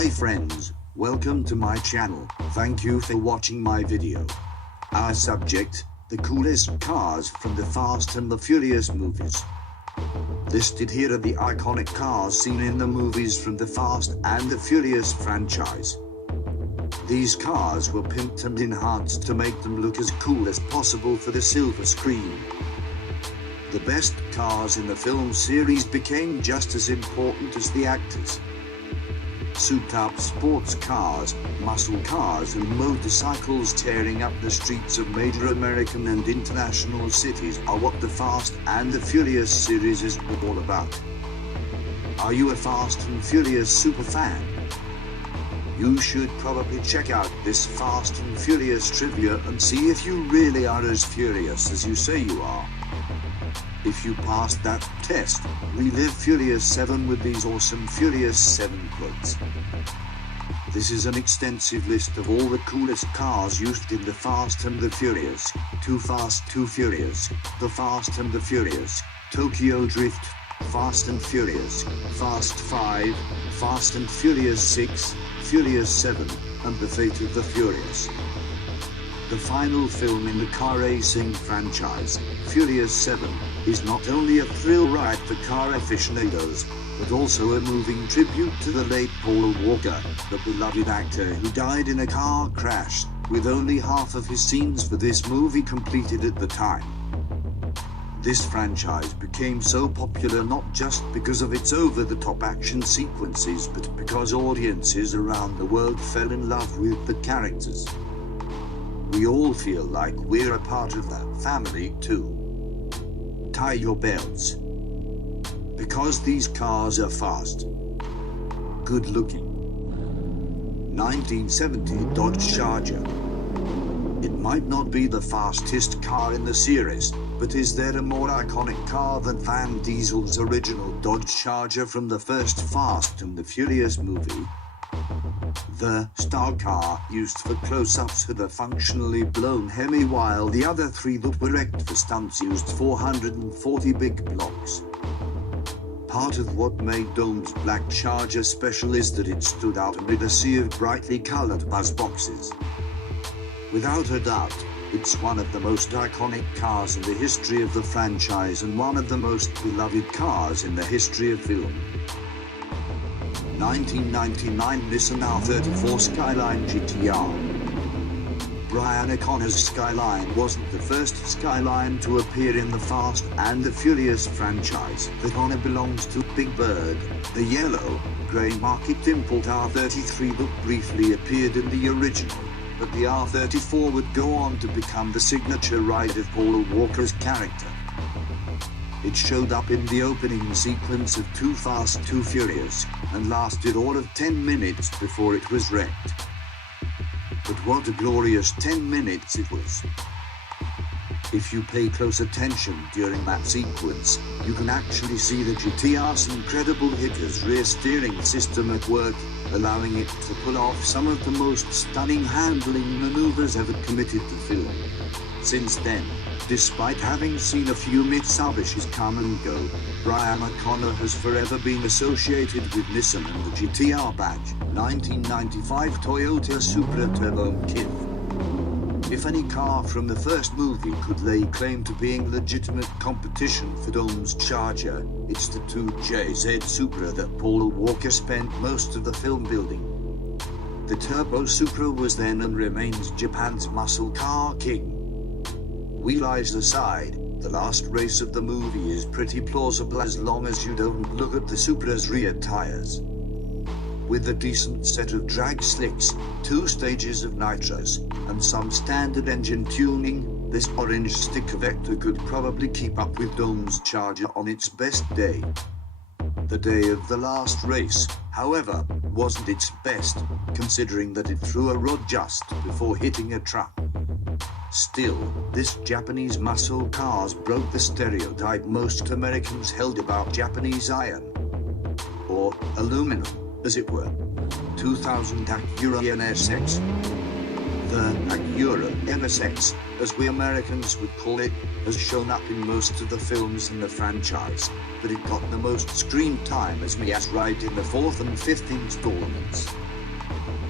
Hi friends, welcome to my channel. Thank you for watching my video. Our subject, the coolest cars from the Fast and the Furious movies. Listed here are the iconic cars seen in the movies from the Fast and the Furious franchise. These cars were pimped and enhanced to make them look as cool as possible for the silver screen. The best cars in the film series became just as important as the actors. Souped-up sports cars, muscle cars and motorcycles tearing up the streets of major American and international cities are what the Fast and the Furious series is all about. Are you a Fast and Furious super fan? You should probably check out this Fast and Furious trivia and see if you really are as furious as you say you are. If you pass that test, relive Furious 7 with these awesome Furious 7 quotes. This is an extensive list of all the coolest cars used in the Fast and the Furious, Too Fast, Too Furious, The Fast and the Furious, Tokyo Drift, Fast and Furious, Fast 5, Fast and Furious 6, Furious 7, and The Fate of the Furious. The final film in the car racing franchise, Furious 7, is not only a thrill ride for car aficionados, but also a moving tribute to the late Paul Walker, the beloved actor who died in a car crash, with only half of his scenes for this movie completed at the time. This franchise became so popular not just because of its over-the-top action sequences, but because audiences around the world fell in love with the characters. We all feel like we're a part of that family too. Tie your belts. Because these cars are fast. Good looking. 1970 Dodge Charger. It might not be the fastest car in the series, but is there a more iconic car than Vin Diesel's original Dodge Charger from the first Fast and the Furious movie? The star car used for close-ups had a functionally blown Hemi, while the other three that were wrecked for stunts used 440 big blocks. Part of what made Dome's Black Charger special is that it stood out amid a sea of brightly colored buzz boxes. Without a doubt, it's one of the most iconic cars in the history of the franchise and one of the most beloved cars in the history of film. 1999 Nissan R34 Skyline GTR. Brian O'Connor's Skyline wasn't the first Skyline to appear in the Fast and the Furious franchise. That honor belongs to Big Bird, the yellow, grey market import R33 that briefly appeared in the original, but the R34 would go on to become the signature ride of Paul Walker's character. It showed up in the opening sequence of Too Fast, Too Furious, and lasted all of 10 minutes before it was wrecked. But what a glorious 10 minutes it was. If you pay close attention during that sequence, you can actually see the GTR's incredible Hicker's rear steering system at work, allowing it to pull off some of the most stunning handling maneuvers ever committed to film. Since then, despite having seen a few Mitsubishis come and go, Brian O'Connor has forever been associated with Nissan and the GTR badge. 1995 Toyota Supra Turbo Kith. If any car from the first movie could lay claim to being legitimate competition for Dome's Charger, it's the 2JZ Supra that Paul Walker spent most of the film building. The Turbo Supra was then and remains Japan's muscle car king. Wheel eyes aside, the last race of the movie is pretty plausible as long as you don't look at the Supra's rear tires. With a decent set of drag slicks, 2 stages of nitros, and some standard engine tuning, this orange sticker Vector could probably keep up with Dome's Charger on its best day. The day of the last race, however, wasn't its best, considering that it threw a rod just before hitting a truck. Still, this Japanese muscle cars broke the stereotype most Americans held about Japanese iron. Or aluminum, as it were. 2000 Acura NSX. The Acura NSX, as we Americans would call it, has shown up in most of the films in the franchise, but it got the most screen time as Mia's ride in the 4th and 5th installments.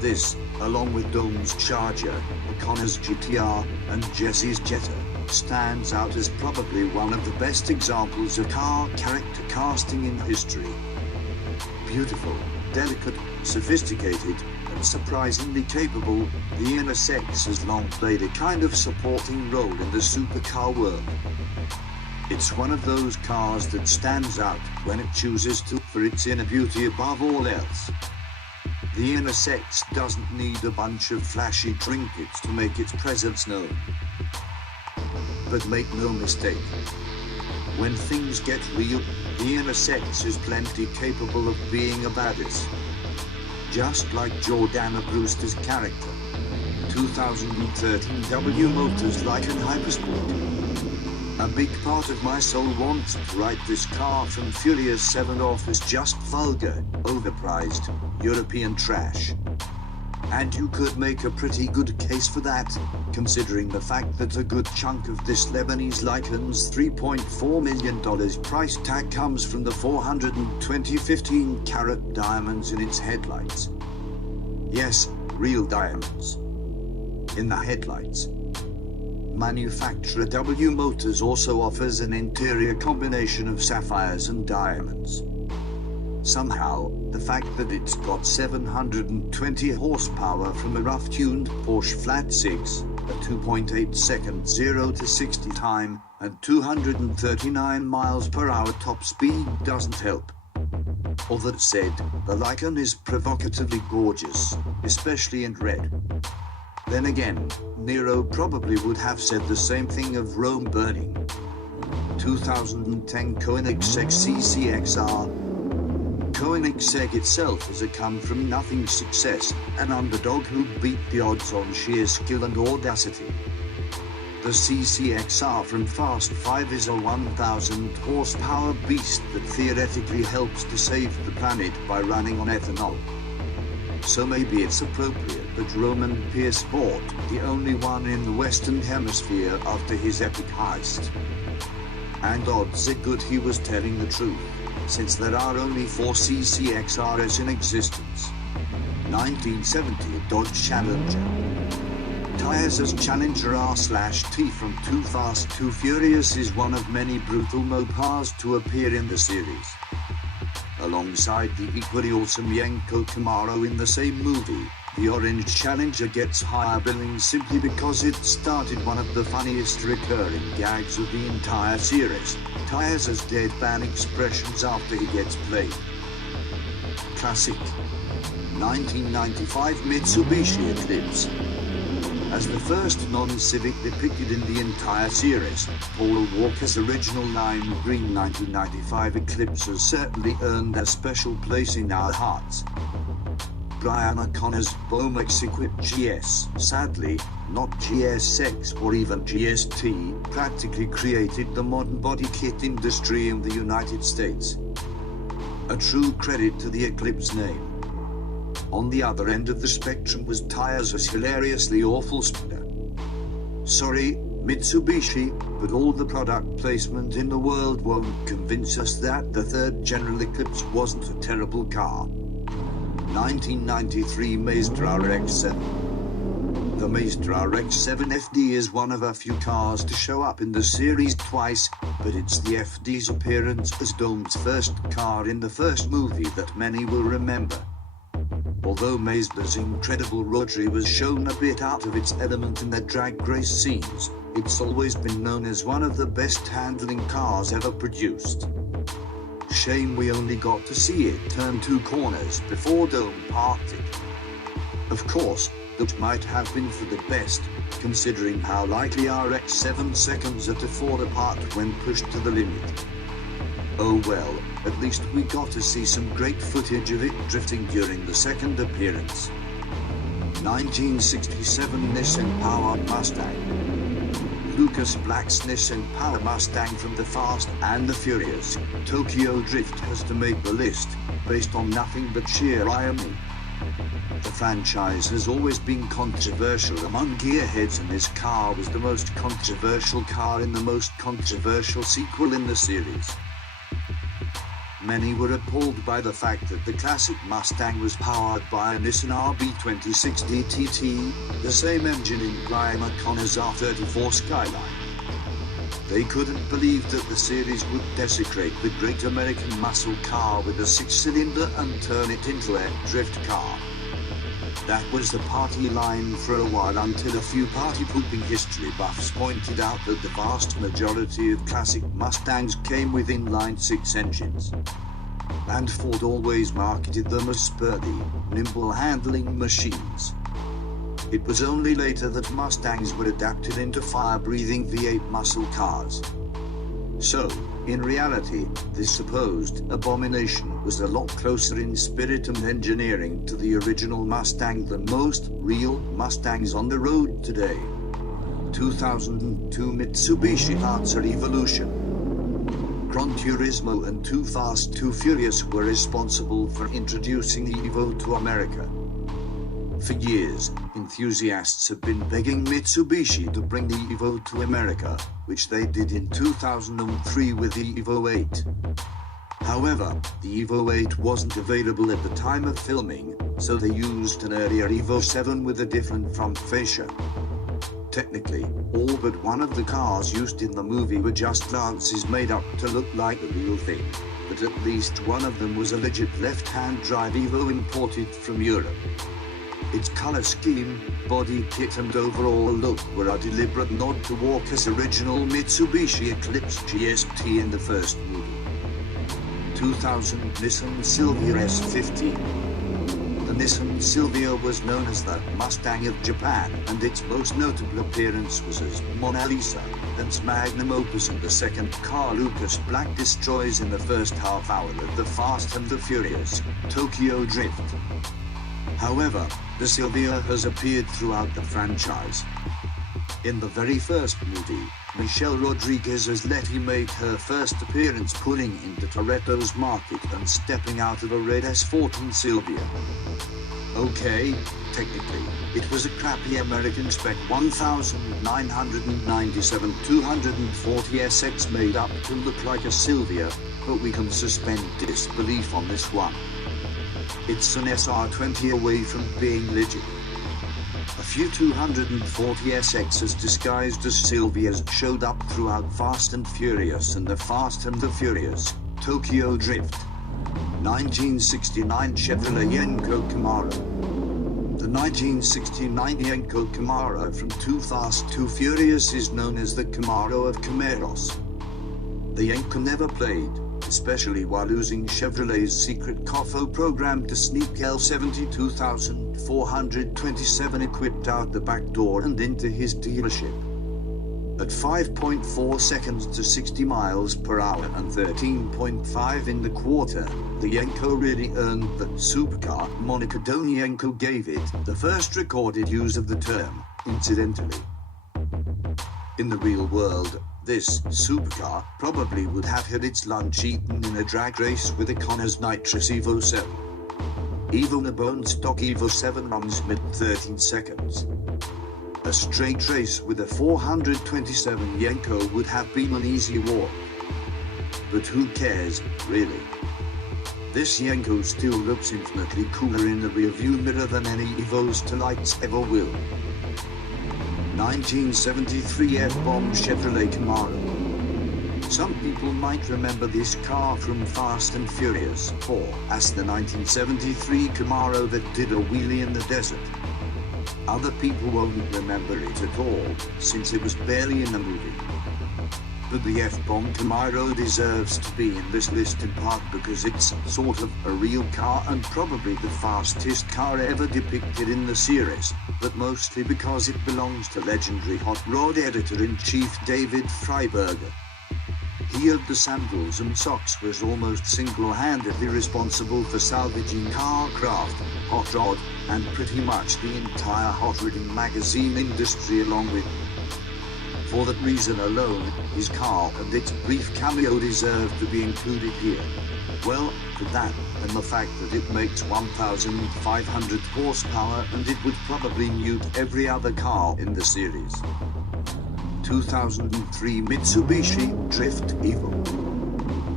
This, along with Dome's Charger, O'Connor's GTR, and Jesse's Jetta, stands out as probably one of the best examples of car character casting in history. Beautiful, delicate, sophisticated, and surprisingly capable, the NSX has long played a kind of supporting role in the supercar world. It's one of those cars that stands out when it chooses to for its inner beauty above all else. The NSX doesn't need a bunch of flashy trinkets to make its presence known. But make no mistake, when things get real, the NSX is plenty capable of being a badass. Just like Jordana Brewster's character, 2013 W Motors Lykan Hypersport. A big part of my soul wants to write this car from Furious 7 off as just vulgar, overpriced, European trash. And you could make a pretty good case for that, considering the fact that a good chunk of this Lebanese Lykan's $3.4 million price tag comes from the 420 15-carat diamonds in its headlights. Yes, real diamonds. In the headlights. Manufacturer W Motors also offers an interior combination of sapphires and diamonds. Somehow, the fact that it's got 720 horsepower from a rough-tuned Porsche Flat 6, a 2.8 second 0 to 60 time, and 239 miles per hour top speed doesn't help. All that said, the Lykan is provocatively gorgeous, especially in red. Then again, Nero probably would have said the same thing of Rome Burning. 2010 Koenigsegg CCXR. Koenigsegg itself has a come-from-nothing success, an underdog who beat the odds on sheer skill and audacity. The CCXR from Fast 5 is a 1,000 horsepower beast that theoretically helps to save the planet by running on ethanol. So maybe it's appropriate that Roman Pierce bought the only one in the Western Hemisphere after his epic heist. And odds are good he was telling the truth, since there are only 4 CCXRs in existence. 1970 Dodge Challenger. Tires' Challenger R/T from Too Fast Too Furious is one of many brutal Mopars to appear in the series. Alongside the equally awesome Yenko Camaro in the same movie, the Orange Challenger gets higher billing simply because it started one of the funniest recurring gags of the entire series, Tires' deadpan expressions after he gets played. Classic. 1995 Mitsubishi Eclipse. As the first non-Civic depicted in the entire series, Paul Walker's original lime green 1995 Eclipse has certainly earned a special place in our hearts. Brian O'Connor's Bomex-equipped GS, sadly, not GSX or even GST, practically created the modern body kit industry in the United States. A true credit to the Eclipse name. On the other end of the spectrum was Tires' hilariously awful Sprinter. Sorry, Mitsubishi, but all the product placement in the world won't convince us that the third General Eclipse wasn't a terrible car. 1993 Mazda RX-7. The Mazda RX-7 FD is one of a few cars to show up in the series twice, but it's the FD's appearance as Dome's first car in the first movie that many will remember. Although Mazda's incredible rotary was shown a bit out of its element in their drag race scenes, it's always been known as one of the best handling cars ever produced. Shame we only got to see it turn 2 corners before Dome parked it. Of course, that might have been for the best, considering how likely RX-7 seconds are to fall apart when pushed to the limit. Oh well, at least we got to see some great footage of it drifting during the second appearance. 1967 Nissan Power Mustang. Lucas Black's Nissan Power Mustang from the Fast and the Furious, Tokyo Drift has to make the list, based on nothing but sheer irony. The franchise has always been controversial among gearheads, and this car was the most controversial car in the most controversial sequel in the series. Many were appalled by the fact that the classic Mustang was powered by a Nissan RB2060 TT, the same engine in Brian O'Connor's R34 Skyline. They couldn't believe that the series would desecrate the great American muscle car with a 6-cylinder and turn it into a drift car. That was the party line for a while, until a few party-pooping history buffs pointed out that the vast majority of classic Mustangs came with inline-six engines. And Ford always marketed them as sturdy, nimble-handling machines. It was only later that Mustangs were adapted into fire-breathing V8 muscle cars. So, in reality, this supposed abomination was a lot closer in spirit and engineering to the original Mustang than most real Mustangs on the road today. 2002 Mitsubishi Lancer Evolution. Gran Turismo and Too Fast, Too Furious were responsible for introducing the Evo to America. For years, enthusiasts have been begging Mitsubishi to bring the Evo to America, which they did in 2003 with the Evo 8. However, the Evo 8 wasn't available at the time of filming, so they used an earlier Evo 7 with a different front fascia. Technically, all but one of the cars used in the movie were just Lancers made up to look like the real thing, but at least one of them was a legit left-hand drive Evo imported from Europe. Its color scheme, body kit and overall look were a deliberate nod to Walker's original Mitsubishi Eclipse GST in the first movie. 2000 Nissan Silvia S50. The Nissan Silvia was known as the Mustang of Japan, and its most notable appearance was as Mona Lisa, its magnum opus and the second car Lucas Black destroys in the first half hour of The Fast and the Furious, Tokyo Drift. However, the Silvia has appeared throughout the franchise. In the very first movie, Michelle Rodriguez as Letty made her first appearance pulling into Toretto's market and stepping out of a red S14 Silvia. Okay, technically, it was a crappy American spec 1997 240 SX made up to look like a Silvia, but we can suspend disbelief on this one. It's an SR20 away from being legit. A few 240 SXs disguised as Silvias showed up throughout Fast and Furious and The Fast and the Furious, Tokyo Drift. 1969 Chevrolet Yenko Camaro. The 1969 Yenko Camaro from Too Fast, Too Furious is known as the Camaro of Camaros. The Yenko never played, especially while using Chevrolet's secret COFO program to sneak L72,427 equipped out the back door and into his dealership. At 5.4 seconds to 60 miles per hour and 13.5 in the quarter, the Yenko really earned the supercar moniker. Donnie Yenko gave it the first recorded use of the term, incidentally. In the real world, this supercar probably would have had its lunch eaten in a drag race with O'Connor's nitrous Evo 7. Even a bone stock Evo 7 runs mid-13 seconds. A straight race with a 427 Yenko would have been an easy walk. But who cares, really? This Yenko still looks infinitely cooler in the rearview mirror than any Evo's to lights ever will. 1973 F-Bomb Chevrolet Camaro. Some people might remember this car from Fast and Furious 4 as the 1973 Camaro that did a wheelie in the desert. Other people won't remember it at all, since it was barely in the movie. But the F-Bomb Camaro deserves to be in this list in part because it's sort of a real car and probably the fastest car ever depicted in the series, but mostly because it belongs to legendary Hot Rod editor-in-chief David Freiberger. He of the sandals and socks was almost single-handedly responsible for salvaging Carcraft, Hot Rod, and pretty much the entire hot rodding magazine industry along with. For that reason alone, his car and its brief cameo deserve to be included here. Well, for that, and the fact that it makes 1,500 horsepower and it would probably mute every other car in the series. 2003 Mitsubishi Drift Evo.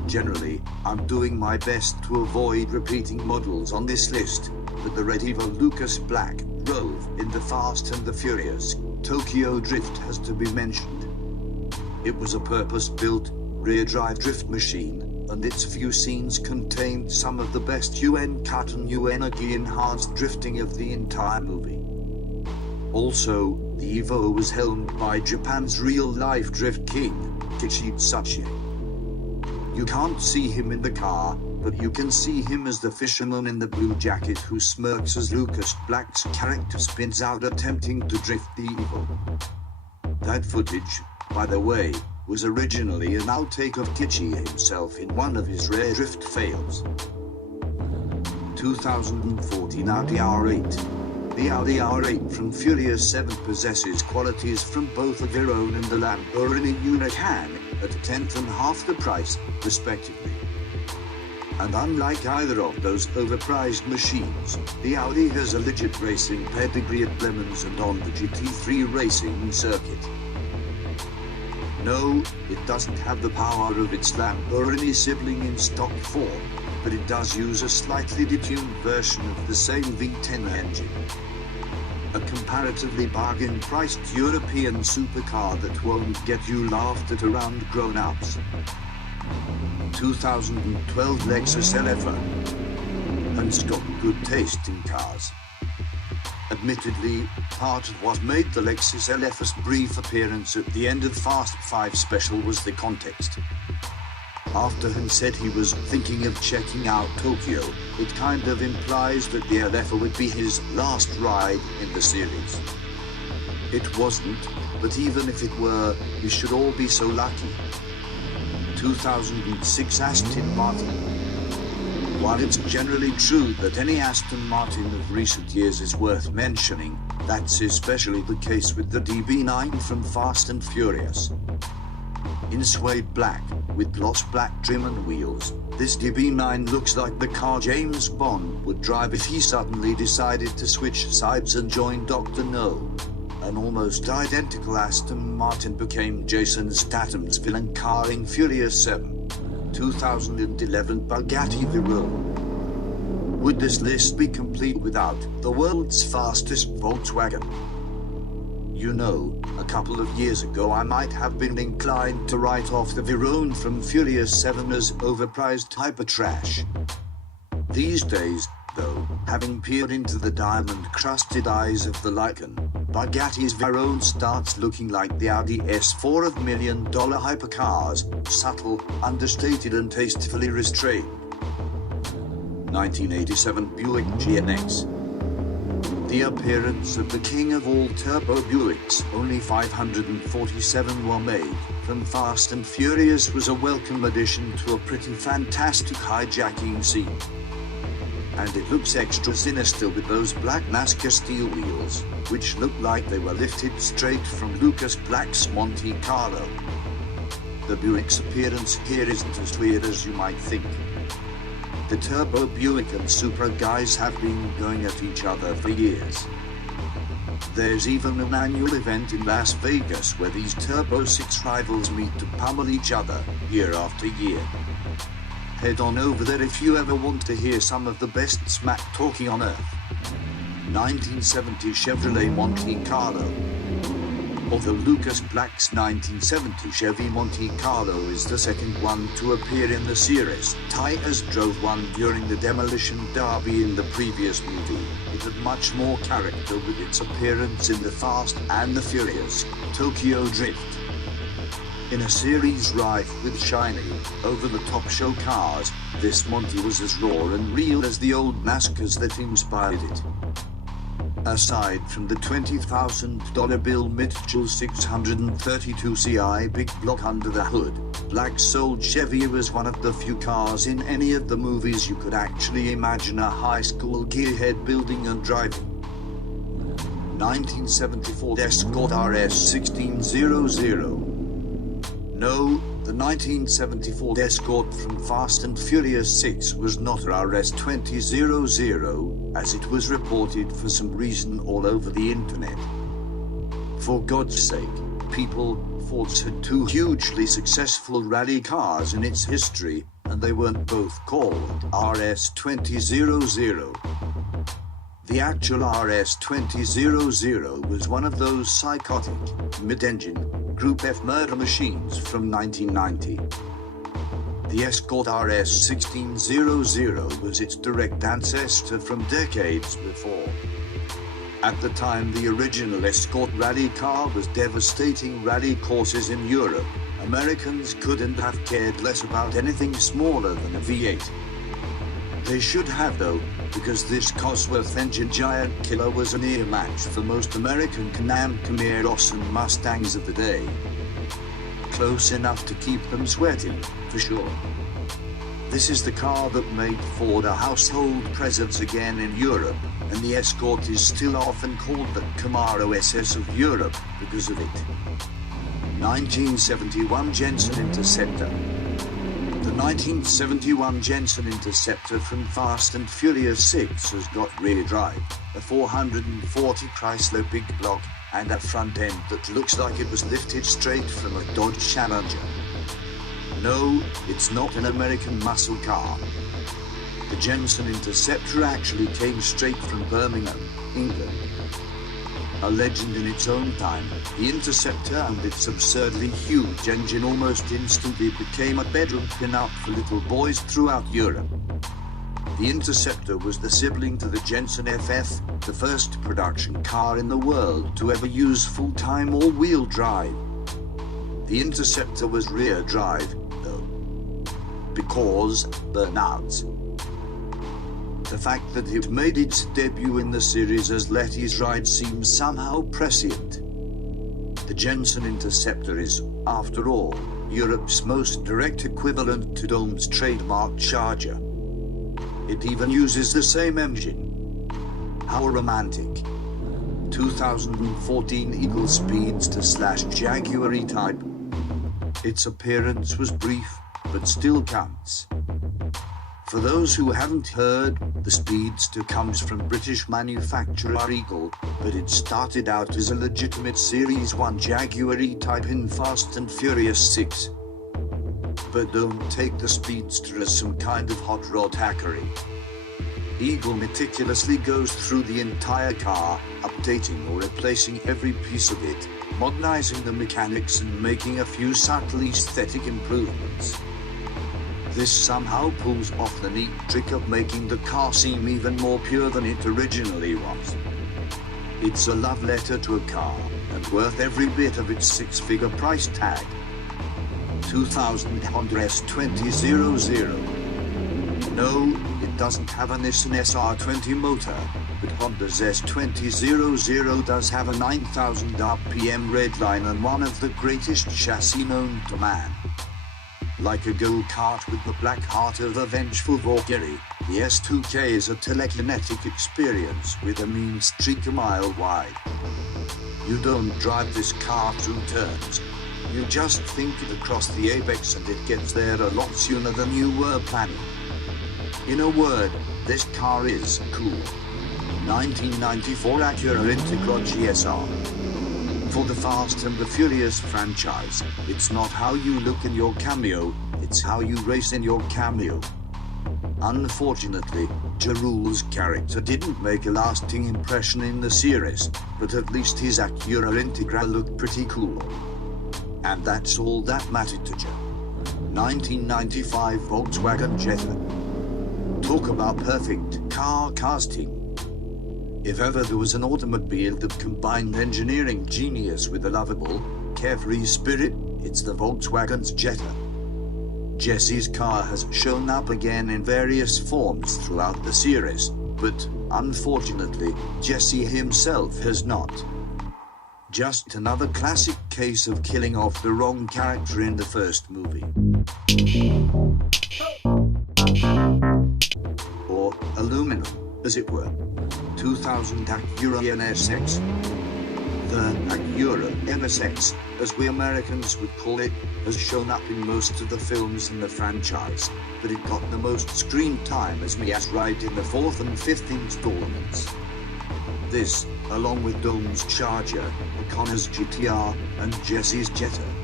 Generally, I'm doing my best to avoid repeating models on this list, but the red Evo Lucas Black drove in the Fast and the Furious Tokyo Drift has to be mentioned. It was a purpose-built, rear-drive drift machine, and its few scenes contained some of the best UN-cut and UN-enhanced drifting of the entire movie. Also, the Evo was helmed by Japan's real-life drift king, Kiichi Tsuchi. You can't see him in the car, but you can see him as the fisherman in the blue jacket who smirks as Lucas Black's character spins out attempting to drift the Evo. That footage, by the way, was originally an outtake of Kiichi himself in one of his rare drift fails. 2014 Audi R8. The Audi R8 from Furious 7 possesses qualities from both the Veyron and the Lamborghini Huracan, at a tenth and half the price, respectively. And unlike either of those overpriced machines, the Audi has a legit racing pedigree at Le Mans and on the GT3 racing circuit. No, it doesn't have the power of its Lamborghini sibling in stock form, but it does use a slightly detuned version of the same V10 engine. A comparatively bargain-priced European supercar that won't get you laughed at around grown-ups. 2012 Lexus LFO. Hand's got good taste in cars. Admittedly, part of what made the Lexus LFO's brief appearance at the end of Fast 5 special was the context. After Han said he was thinking of checking out Tokyo, it kind of implies that the LFO would be his last ride in the series. It wasn't, but even if it were, we should all be so lucky. 2006 Aston Martin. While it's generally true that any Aston Martin of recent years is worth mentioning, that's especially the case with the DB9 from Fast and Furious. In suede black, with gloss black trim and wheels, this DB9 looks like the car James Bond would drive if he suddenly decided to switch sides and join Dr. No. An almost identical Aston Martin became Jason Statham's villain car in Furious 7. 2011 Bugatti Veyron. Would this list be complete without the world's fastest Volkswagen? You know, a couple of years ago I might have been inclined to write off the Veyron from Furious 7 as overpriced hyper trash. These days, though, having peered into the diamond-crusted eyes of the Lycan, Bugatti's Veyron starts looking like the Audi S4 of million-dollar hypercars, subtle, understated and tastefully restrained. 1987 Buick GNX. The appearance of the king of all turbo Buicks, only 547 were made, from Fast and Furious was a welcome addition to a pretty fantastic hijacking scene. And it looks extra sinister with those black NASCAR steel wheels, which look like they were lifted straight from Lucas Black's Monte Carlo. The Buick's appearance here isn't as weird as you might think. The Turbo Buick and Supra guys have been going at each other for years. There's even an annual event in Las Vegas where these Turbo 6 rivals meet to pummel each other, year after year. Head on over there if you ever want to hear some of the best smack talking on earth. 1970 Chevrolet Monte Carlo. Although Lucas Black's 1970 Chevy Monte Carlo is the second one to appear in the series, Tires drove one during the Demolition Derby in the previous movie. It had much more character with its appearance in the Fast and the Furious Tokyo Drift. In a series rife with shiny, over-the-top show cars, this Monte was as raw and real as the old NASCARs that inspired it. Aside from the $20,000 Bill Mitchell 632 CI big block under the hood, Black sold Chevy was one of the few cars in any of the movies you could actually imagine a high school gearhead building and driving. 1974 Escort RS 1600. No, the 1974 Escort from Fast and Furious 6 was not RS 2000, as it was reported for some reason all over the internet. For God's sake, people, Ford's had two hugely successful rally cars in its history, and they weren't both called RS-2000. The actual RS-2000 was one of those psychotic, mid-engine, Group F murder machines from 1990. The Escort RS-1600 was its direct ancestor from decades before. At the time, the original Escort rally car was devastating rally courses in Europe. Americans couldn't have cared less about anything smaller than a V8. They should have though, because this Cosworth engine giant killer was a near match for most American Can-Am Camaros and Mustangs of the day. Close enough to keep them sweating, for sure. This is the car that made Ford a household presence again in Europe, and the Escort is still often called the Camaro SS of Europe because of it. 1971 Jensen Interceptor. The 1971 Jensen Interceptor from Fast and Furious 6 has got rear drive, a 440 Chrysler big block, and a front end that looks like it was lifted straight from a Dodge Challenger. No, it's not an American muscle car. The Jensen Interceptor actually came straight from Birmingham, England. A legend in its own time, the Interceptor and its absurdly huge engine almost instantly became a bedroom pin-up for little boys throughout Europe. The Interceptor was the sibling to the Jensen FF, the first production car in the world to ever use full-time all-wheel drive. The Interceptor was rear drive, though, because burnouts. The fact that it made its debut in the series as Letty's Ride seems somehow prescient. The Jensen Interceptor is, after all, Europe's most direct equivalent to Dome's trademark Charger. It even uses the same engine. How romantic. 2014 Eagle Speedster / Jaguar E-Type. Its appearance was brief, but still counts. For those who haven't heard, the Speedster comes from British manufacturer Eagle, but it started out as a legitimate Series 1 Jaguar E-Type in Fast and Furious 6. But don't take the Speedster as some kind of hot rod hackery. Eagle meticulously goes through the entire car, updating or replacing every piece of it, modernizing the mechanics and making a few subtle aesthetic improvements. This somehow pulls off the neat trick of making the car seem even more pure than it originally was. It's a love letter to a car, and worth every bit of its six-figure price tag. 2000 Honda S2000. No, it doesn't have a Nissan SR20 motor, but Honda's S2000 does have a 9,000 RPM redline and one of the greatest chassis known to man. Like a go-kart with the black heart of a vengeful Valkyrie, the S2K is a telekinetic experience with a mean streak a mile wide. You don't drive this car through turns. You just think it across the apex and it gets there a lot sooner than you were planning. In a word, this car is cool. 1994 Acura Integra GSR. For the Fast and the Furious franchise, it's not how you look in your Cameo, it's how you race in your Cameo. Unfortunately, Ja Rule's character didn't make a lasting impression in the series, but at least his Acura Integra looked pretty cool. And that's all that mattered to Ja. 1995 Volkswagen Jetta. Talk about perfect car casting. If ever there was an automobile that combined engineering genius with a lovable, carefree spirit, it's the Volkswagen's Jetta. Jesse's car has shown up again in various forms throughout the series, but, unfortunately, Jesse himself has not. Just another classic case of killing off the wrong character in the first movie. Or aluminum, as it were. 2000 Acura NSX. The Acura NSX, as we Americans would call it, has shown up in most of the films in the franchise, but it got the most screen time as Mia's ride in the 4th and 5th installments. This, along with Dome's Charger, O'Connor's GTR, and Jesse's Jetta,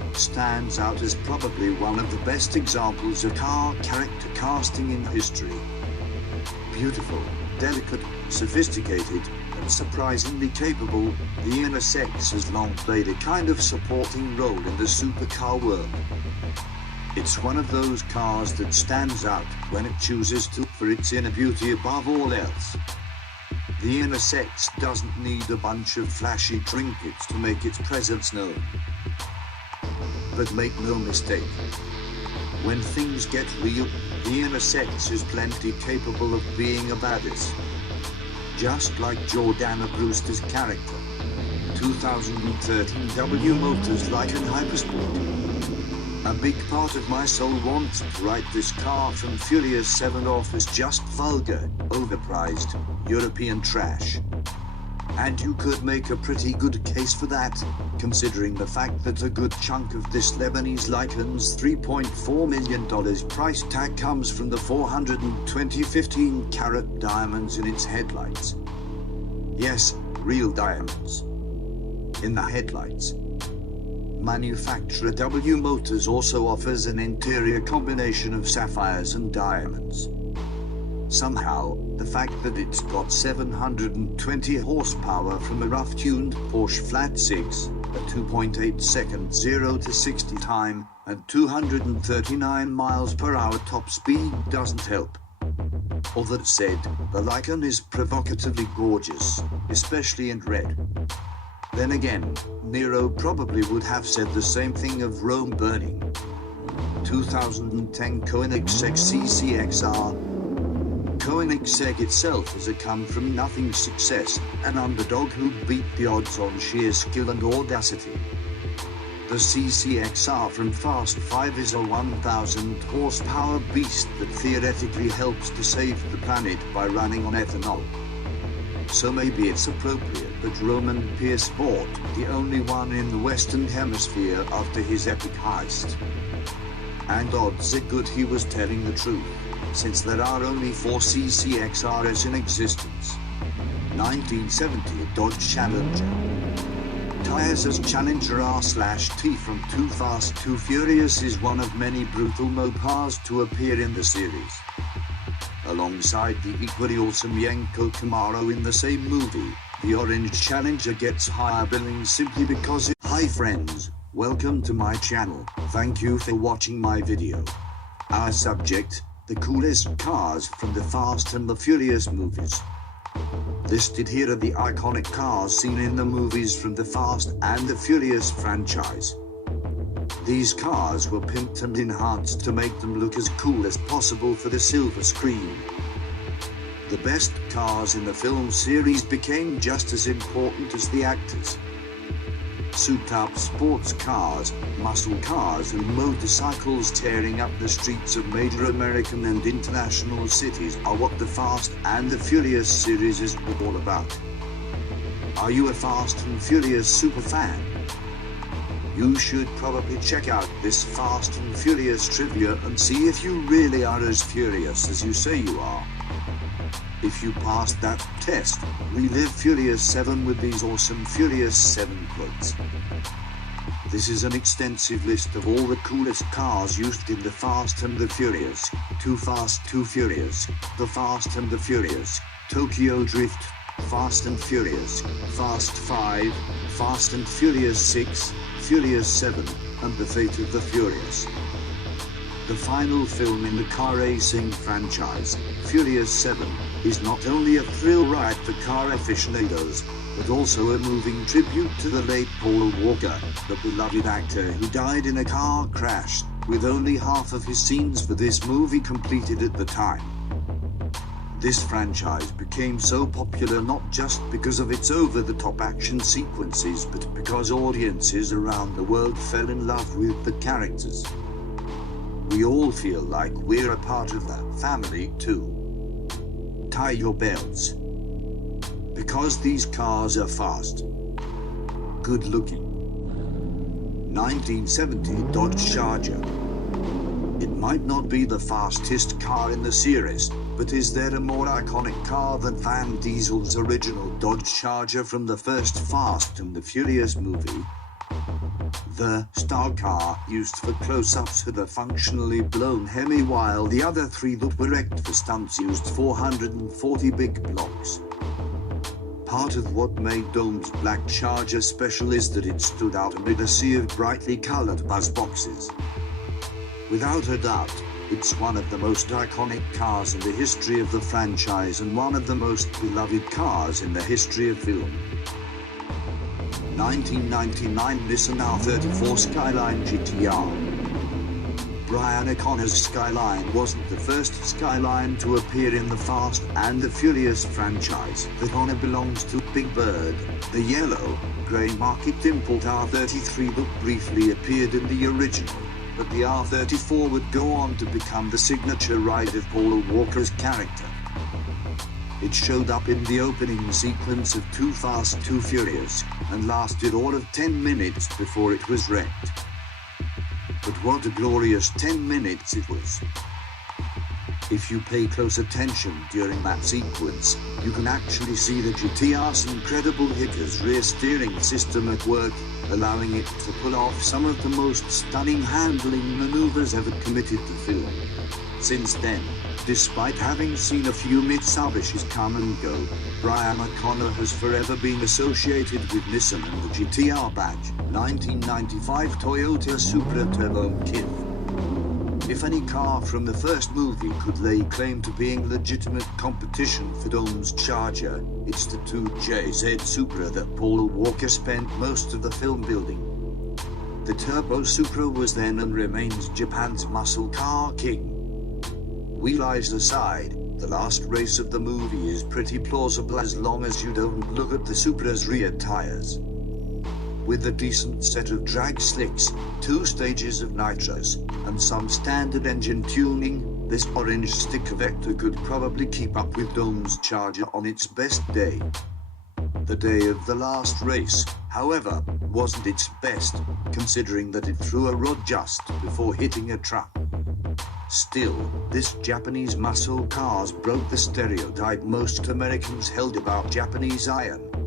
stands out as probably one of the best examples of car character casting in history. Beautiful, delicate, sophisticated, and surprisingly capable, the NSX has long played a kind of supporting role in the supercar world. It's one of those cars that stands out when it chooses to for its inner beauty above all else. The NSX doesn't need a bunch of flashy trinkets to make its presence known. But make no mistake, when things get real, the NSX is plenty capable of being a badass. Just like Jordana Brewster's character. 2013 W Motors Lykan Hypersport. A big part of my soul wants to write this car from Furious 7 off as just vulgar, overpriced, European trash. And you could make a pretty good case for that, considering the fact that a good chunk of this Lebanese Lykan's $3.4 million price tag comes from the 420 15-carat diamonds in its headlights. Yes, real diamonds. In the headlights. Manufacturer W Motors also offers an interior combination of sapphires and diamonds. Somehow, the fact that it's got 720 horsepower from a rough-tuned Porsche Flat 6, a 2.8 second 0 to 60 time, and 239 miles per hour top speed doesn't help. All that said, the Lykan is provocatively gorgeous, especially in red. Then again, Nero probably would have said the same thing of Rome Burning. 2010 Koenigsegg CCXR. Koenigsegg itself is a come-from-nothing success, an underdog who beat the odds on sheer skill and audacity. The CCXR from Fast 5 is a 1,000 horsepower beast that theoretically helps to save the planet by running on ethanol. So maybe it's appropriate that Roman Pierce bought the only one in the Western Hemisphere after his epic heist. And odds are good he was telling the truth, since there are only 4 CCXRs in existence. 1970 Dodge Challenger. Tires as Challenger R/T from Too Fast Too Furious is one of many brutal Mopars to appear in the series. Alongside the equally awesome Yenko Camaro in the same movie, the Orange Challenger gets higher billing simply because it... Hi friends, welcome to my channel, thank you for watching my video. Our subject, the coolest cars from the Fast and the Furious movies. Listed here are the iconic cars seen in the movies from the Fast and the Furious franchise. These cars were pimped and enhanced to make them look as cool as possible for the silver screen. The best cars in the film series became just as important as the actors. Souped-up sports cars, muscle cars and motorcycles tearing up the streets of major American and international cities are what the Fast and the Furious series is all about. Are you a Fast and Furious superfan? You should probably check out this Fast and Furious trivia and see if you really are as furious as you say you are. If you pass that test, relive Furious 7 with these awesome Furious 7 quotes. This is an extensive list of all the coolest cars used in the Fast and the Furious, Too Fast Too Furious, The Fast and the Furious, Tokyo Drift, Fast and Furious, Fast 5, Fast and Furious 6, Furious 7, and The Fate of the Furious. The final film in the car racing franchise, Furious 7, is not only a thrill ride for car aficionados, but also a moving tribute to the late Paul Walker, the beloved actor who died in a car crash, with only half of his scenes for this movie completed at the time. This franchise became so popular not just because of its over-the-top action sequences, but because audiences around the world fell in love with the characters. We all feel like we're a part of that family too. Tie your belts. Because these cars are fast. Good looking. 1970 Dodge Charger. It might not be the fastest car in the series, but is there a more iconic car than Van Diesel's original Dodge Charger from the first Fast and the Furious movie? The star car used for close-ups had a functionally blown Hemi, while the other three that were wrecked for stunts used 440 big blocks. Part of what made Dome's Black Charger special is that it stood out amid a sea of brightly colored buzz boxes. Without a doubt, it's one of the most iconic cars in the history of the franchise and one of the most beloved cars in the history of film. 1999 Nissan R34 Skyline GTR. Brian O'Connor's Skyline wasn't the first Skyline to appear in the Fast and the Furious franchise. That honor belongs to Big Bird, the yellow, grey market import R33 that briefly appeared in the original, but the R34 would go on to become the signature ride of Paul Walker's character. It showed up in the opening sequence of Too Fast, Too Furious, and lasted all of 10 minutes before it was wrecked. But what a glorious 10 minutes it was. If you pay close attention during that sequence, you can actually see the GTR's incredible Hicker's rear steering system at work, allowing it to pull off some of the most stunning handling maneuvers ever committed to film. Since then, despite having seen a few Mitsubishis come and go, Brian O'Connor has forever been associated with Nissan and the GTR badge. 1995 Toyota Supra Turbo Kith. If any car from the first movie could lay claim to being legitimate competition for Dome's Charger, it's the 2JZ Supra that Paul Walker spent most of the film building. The Turbo Supra was then and remains Japan's muscle car king. Wheel eyes aside, the last race of the movie is pretty plausible as long as you don't look at the Supra's rear tires. With a decent set of drag slicks, 2 stages of nitros, and some standard engine tuning, this orange sticker Vector could probably keep up with Dome's Charger on its best day. The day of the last race, however, wasn't its best, considering that it threw a rod just before hitting a truck. Still, this Japanese muscle cars broke the stereotype most Americans held about Japanese iron.